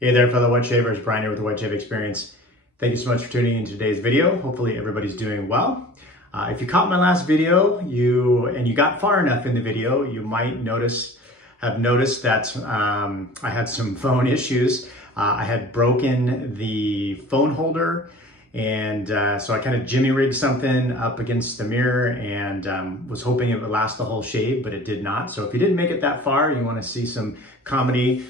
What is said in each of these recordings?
Hey there, fellow wood shavers. Brian here with the Wood Shave Experience. Thank you so much for tuning in to today's video. Hopefully everybody's doing well. If you caught my last video, you got far enough in the video, you might have noticed that I had some phone issues. I had broken the phone holder, and so I kind of jimmy rigged something up against the mirror and was hoping it would last the whole shave, but it did not. So if you didn't make it that far, you want to see some comedy,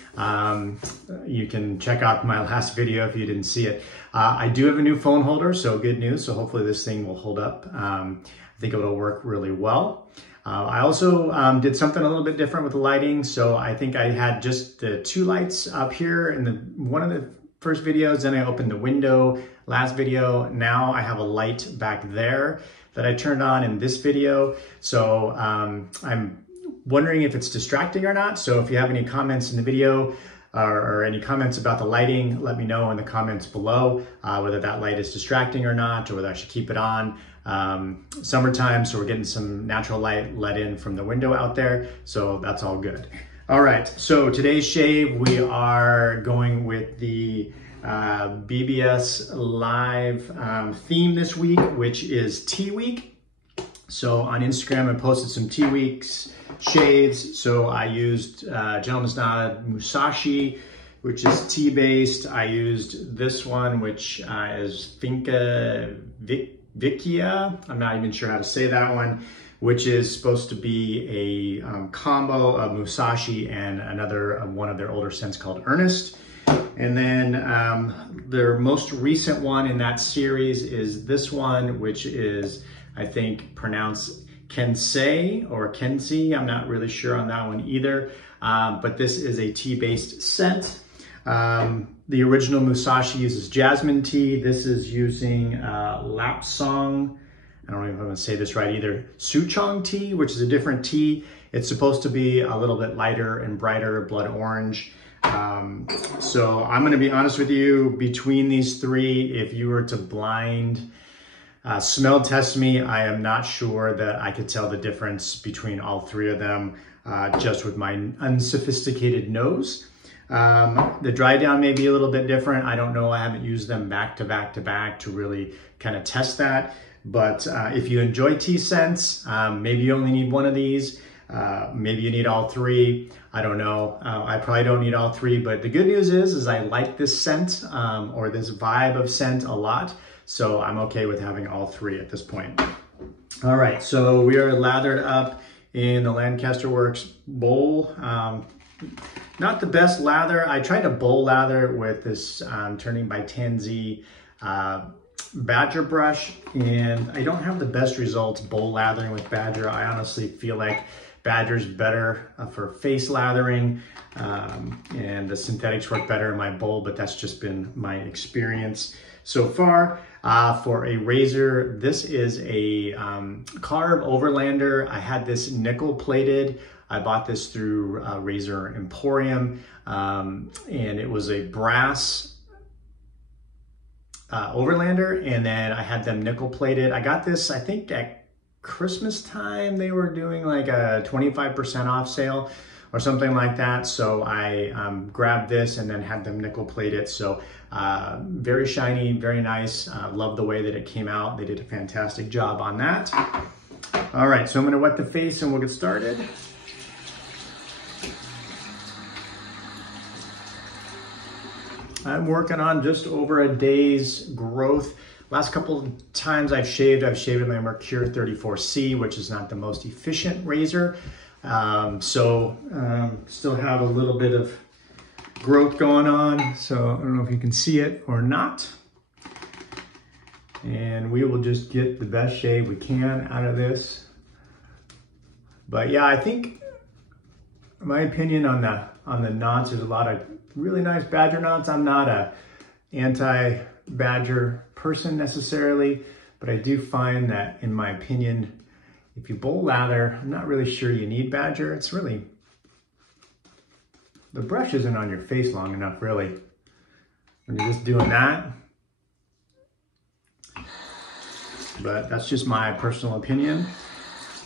you can check out my last video if you didn't see it. I do have a new phone holder, so good news. So hopefully this thing will hold up. I think it'll work really well. I also did something a little bit different with the lighting. So I think I had just the two lights up here in one of the first videos, then I opened the window last video. Now I have a light back there that I turned on in this video. So I'm wondering if it's distracting or not. So if you have any comments in the video or any comments about the lighting, let me know in the comments below whether that light is distracting or not, or whether I should keep it on. Summertime, so we're getting some natural light let in from the window out there. So that's all good. All right, so today's shave, we are going with the BBS Live theme this week, which is Tea Week. So on Instagram, I posted some Tea Weeks shaves. So I used Gentleman's Knot Musashi, which is tea-based. I used this one, which is Finca Vicia. I'm not even sure how to say that one, which is supposed to be a combo of Musashi and another one of their older scents called Earnest. And then their most recent one in that series is this one, which is, I think, pronounced Kensei or Kensei. I'm not really sure on that one either, but this is a tea-based scent. The original Musashi uses jasmine tea. This is using Lapsang, I don't know if I'm gonna say this right either, Souchong tea, which is a different tea. It's supposed to be a little bit lighter and brighter, blood orange. So I'm gonna be honest with you, between these three, if you were to blind smell test me, I am not sure that I could tell the difference between all three of them just with my unsophisticated nose. The dry down may be a little bit different. I don't know, I haven't used them back to back to back to really kind of test that. But if you enjoy tea scents, maybe you only need one of these. Maybe you need all three. I don't know. I probably don't need all three, but the good news is I like this scent or this vibe of scent a lot. So I'm okay with having all three at this point. All right, so we are lathered up in the Lancaster Works bowl. Not the best lather. I tried to bowl lather with this Turning by Tansy Badger brush, and I don't have the best results bowl lathering with Badger. I honestly feel like Badger's better for face lathering, and the synthetics work better in my bowl, but that's just been my experience so far. For a razor, this is a Karve Overlander. I had this nickel plated. I bought this through Razor Emporium, and it was a brass Overlander, and then I had them nickel plated. I got this, I think at Christmas time, they were doing like a 25% off sale or something like that. So I grabbed this and then had them nickel plate it. So very shiny, very nice. Love the way that it came out. They did a fantastic job on that. All right, so I'm gonna wet the face and we'll get started. I'm working on just over a day's growth. Last couple of times I've shaved with my Mercure 34C, which is not the most efficient razor. Still have a little bit of growth going on. So I don't know if you can see it or not. And we will just get the best shave we can out of this. But yeah, I think my opinion on the knots, there's a lot of really nice Badger knots. I'm not a anti-Badger person necessarily, but I do find that, in my opinion, if you bowl lather, I'm not really sure you need Badger. It's really, the brush isn't on your face long enough, really, when you're just doing that. But that's just my personal opinion.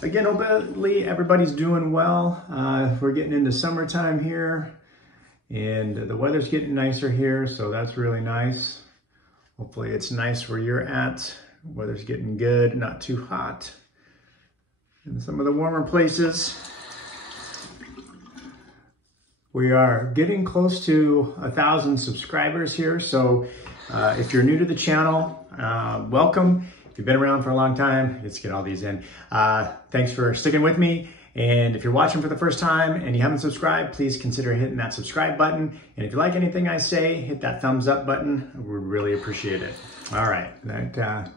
Again, hopefully everybody's doing well. We're getting into summertime here. And the weather's getting nicer here, so that's really nice. Hopefully it's nice where you're at. Weather's getting good, not too hot. In some of the warmer places. We are getting close to 1,000 subscribers here, so if you're new to the channel, welcome. If you've been around for a long time, let's get all these in. Thanks for sticking with me. And if you're watching for the first time and you haven't subscribed, please consider hitting that subscribe button. And if you like anything I say, hit that thumbs up button. I would really appreciate it. All right, that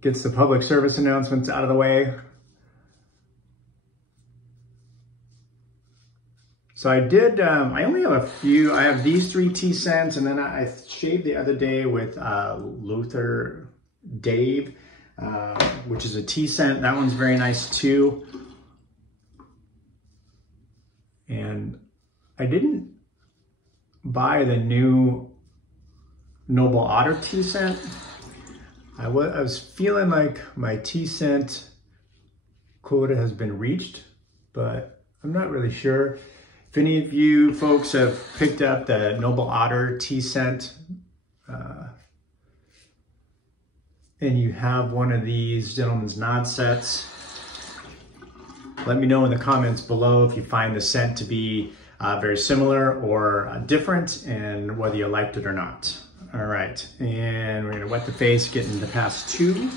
gets the public service announcements out of the way. So I did, I only have a few. I have these 3 tea scents, and then I shaved the other day with Luther Dave, which is a tea scent. That one's very nice too. And I didn't buy the new Noble Otter tea scent. I was feeling like my tea scent quota has been reached, but I'm not really sure. If any of you folks have picked up the Noble Otter tea scent, and you have one of these Gentleman's Nod sets, let me know in the comments below if you find the scent to be very similar or different, and whether you liked it or not. All right, and we're gonna wet the face, get into pass 2.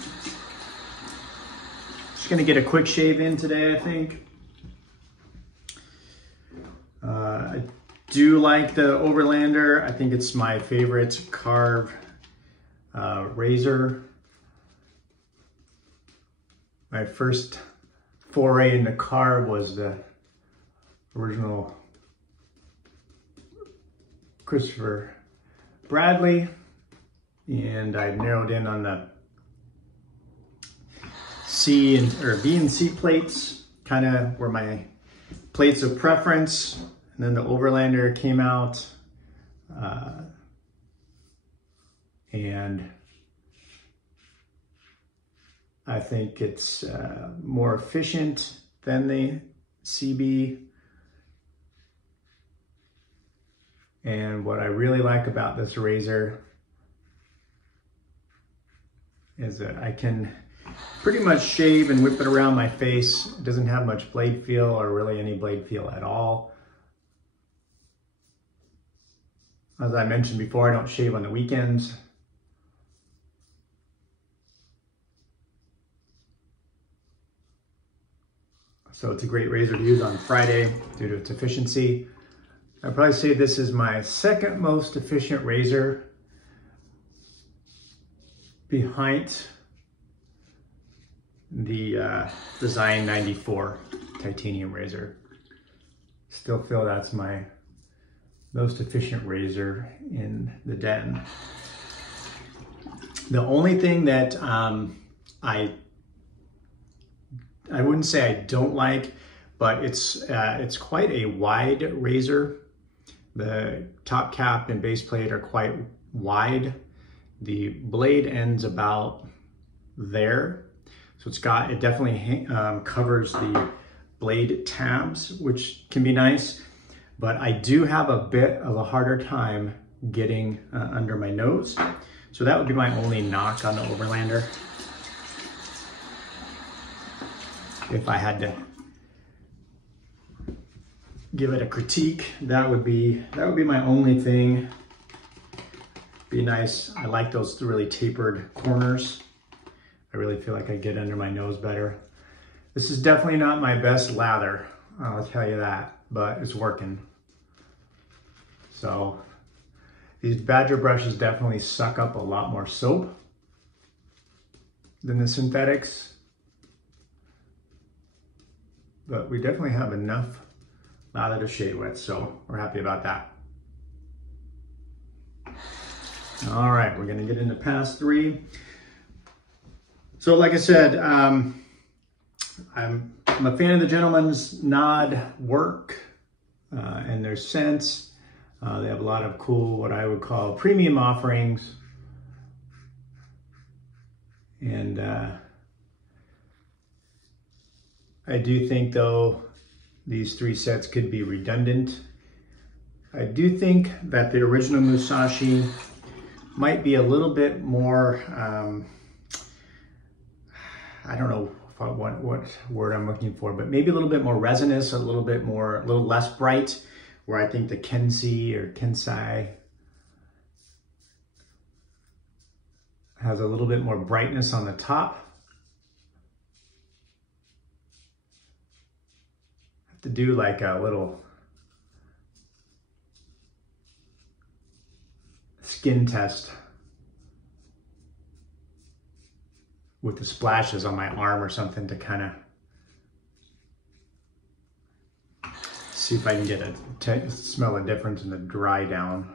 Just gonna get a quick shave in today, I think. I do like the Overlander. I think it's my favorite Karve razor. My first foray into Karve was the original Christopher Bradley, and I narrowed in on the B and C plates, kind of were my plates of preference. And then the Overlander came out, and I think it's more efficient than the CB. And what I really like about this razor is that I can pretty much shave and whip it around my face. It doesn't have much blade feel, or really any blade feel at all. As I mentioned before, I don't shave on the weekends. So it's a great razor to use on Friday due to its efficiency. I'd probably say this is my second most efficient razor behind the Design 94 titanium razor. Still feel that's my most efficient razor in the den. The only thing that I wouldn't say I don't like, but it's quite a wide razor. The top cap and base plate are quite wide. The blade ends about there. So it definitely covers the blade tabs, which can be nice. But I do have a bit of a harder time getting under my nose. So that would be my only knock on the Overlander. If I had to give it a critique, that would be my only thing. Be nice. I like those really tapered corners. I really feel like I get under my nose better. This is definitely not my best lather, I'll tell you that, but it's working. So these Badger brushes definitely suck up a lot more soap than the synthetics, but we definitely have enough lather to shave with, so we're happy about that. All right, we're gonna get into pass 3. So like I said, I'm a fan of the Gentleman's Nod work and their scents. They have a lot of cool, what I would call premium offerings. And I do think though, these 3 sets could be redundant. I do think that the original Musashi might be a little bit more, I don't know what word I'm looking for, but maybe a little bit more resinous, a little less bright, where I think the Kensei has a little bit more brightness on the top. I have to do like a little skin test with the splashes on my arm or something to kind of see if I can get smell a difference in the dry down.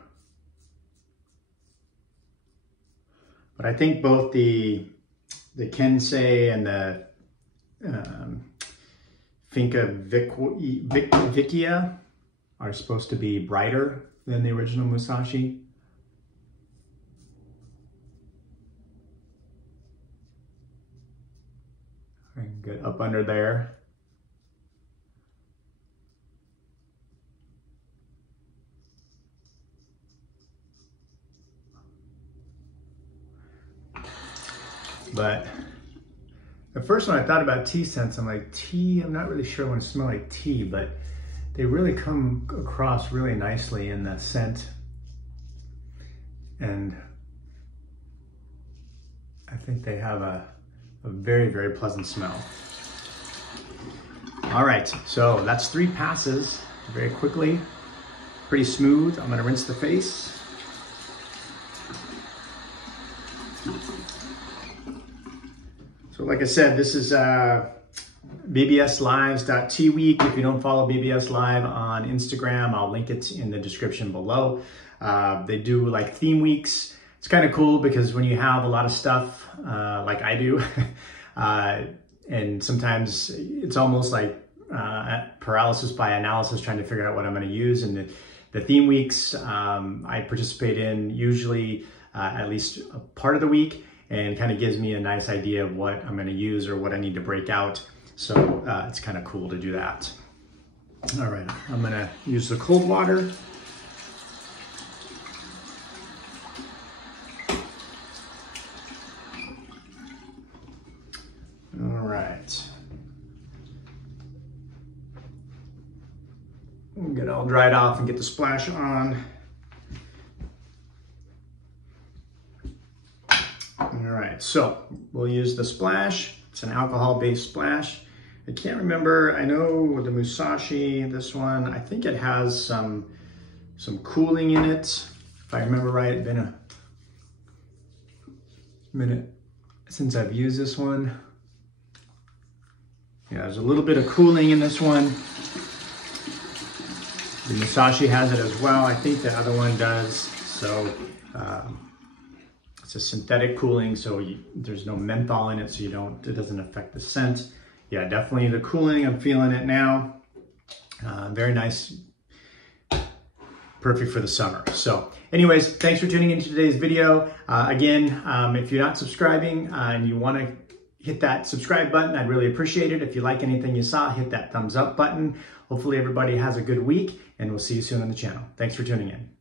But I think both the Kensei and the Finca Vecchia are supposed to be brighter than the original Musashi. I can get up under there. But at first when I thought about tea scents, I'm like, tea, I'm not really sure I want to smell like tea, but they really come across really nicely in the scent. And I think they have a very, very pleasant smell. All right, so that's 3 passes very quickly, pretty smooth. I'm gonna rinse the face. So like I said, this is bbslives.tweek. If you don't follow BBS Live on Instagram, I'll link it in the description below. They do like theme weeks. It's kind of cool because when you have a lot of stuff like I do, and sometimes it's almost like paralysis by analysis, trying to figure out what I'm going to use. And the theme weeks I participate in usually at least a part of the week, and kind of gives me a nice idea of what I'm going to use or what I need to break out. So it's kind of cool to do that. All right, I'm going to use the cold water. All right. We'll get it all dried off and get the splash on. All right, so we'll use the splash. It's an alcohol-based splash. I can't remember, I know with the Musashi, this one, I think it has some cooling in it. If I remember right, it's been a minute since I've used this one. Yeah, there's a little bit of cooling in this one. The Musashi has it as well. I think the other one does. So it's a synthetic cooling, so there's no menthol in it, so it doesn't affect the scent. Yeah, definitely the cooling, I'm feeling it now. Very nice, perfect for the summer. So anyways, thanks for tuning into today's video. Again, if you're not subscribing and you want to hit that subscribe button, I'd really appreciate it. If you like anything you saw, hit that thumbs up button. Hopefully everybody has a good week, and we'll see you soon on the channel. Thanks for tuning in.